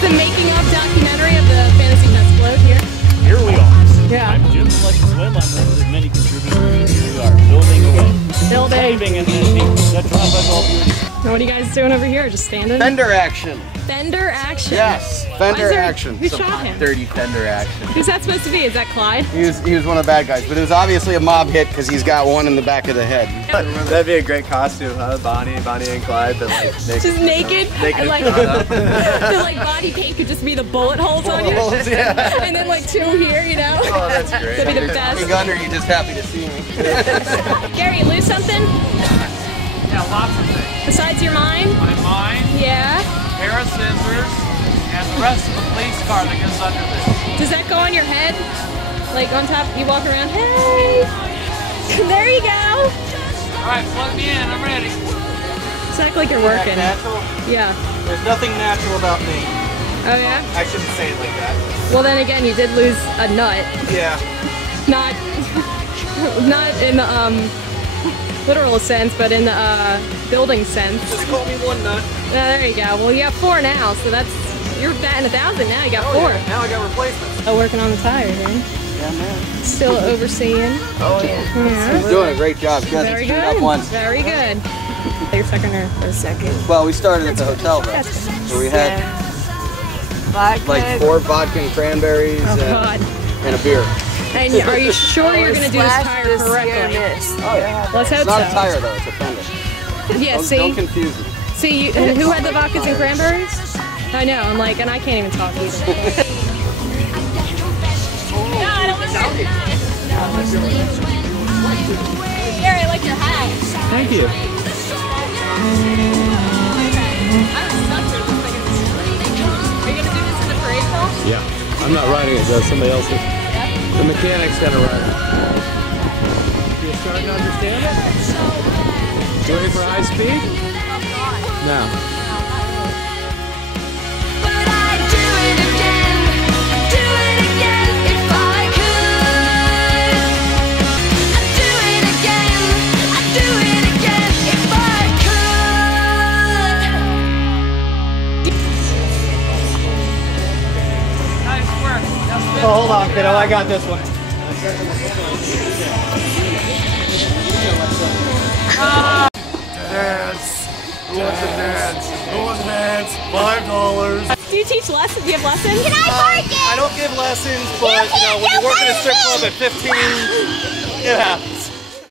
is the making of documentary of the Fantasy Fest float here. Here we are. Yeah. I'm Jim from Let's Swim. I'm one of the many contributors. Here we are building away. Saving and ending the tropical beauty. Now what are you guys doing over here? Just standing? Fender action. Fender action. Yes, Fender action. Who shot him? Dirty Fender action. Who's that supposed to be? Is that Clyde? He was one of the bad guys, but it was obviously a mob hit because he's got one in the back of the head. That'd be a great costume, huh? Bonnie and Clyde, but like naked. Just naked? Naked. Like, the like body paint could just be the bullet holes on you. Yeah. And then like 2 here, you know? Oh, that's great. That'd be the best. Gunner, you just happy to see me. Gary, you lose something? Yeah, lots of things. Besides your mind? My mind, Yeah. pair of scissors, and the rest of the police car that goes under this. Does that go on your head? Like on top, you walk around, hey! There you go! Alright, plug me in, I'm ready. It's act like you're working. Natural? Yeah. There's nothing natural about me. Oh yeah? I shouldn't say it like that. Well then again, you did lose a nut. Yeah. Not in the literal sense, but in the building sense. Just call me one nut. There you go. Well, you have 4 now, so that's, you're batting 1,000 now. You got 4. Yeah. Now I got replacements. Oh, working on the tires, eh? Yeah, man. Still overseeing. Oh yeah. Yeah. He's doing a great job. You guys Very screwed up good. once. Very good. Your second or third? Second. Well, we started at the hotel though. So we had like 4 vodka and cranberries Oh God. and a beer. And are you sure you're gonna do this tire correctly? Oh yeah. Let's hope It's not a so. tire though, it's a Fender. Yeah. Don't See. confuse me. See. Who had the vodkas and cranberries? I know. I'm like, and I can't even talk either. No, I don't want that. Gary, I like your hat. Thank you. Are you gonna do this in the parade hall? Yeah. I'm not riding it though, somebody else is. The mechanic's gonna ride it. You starting to understand it? You ready for high speed? No. But I'd do it again if I could. I'd do it again if I could. Nice work. Oh, hold on, kiddo. I got this one. Dance. Who wants to dance? Who wants to dance? $5. Do you teach lessons? Do you have lessons? Can I park it? I don't give lessons, but you know, when you work in a strip club at 15, it happens.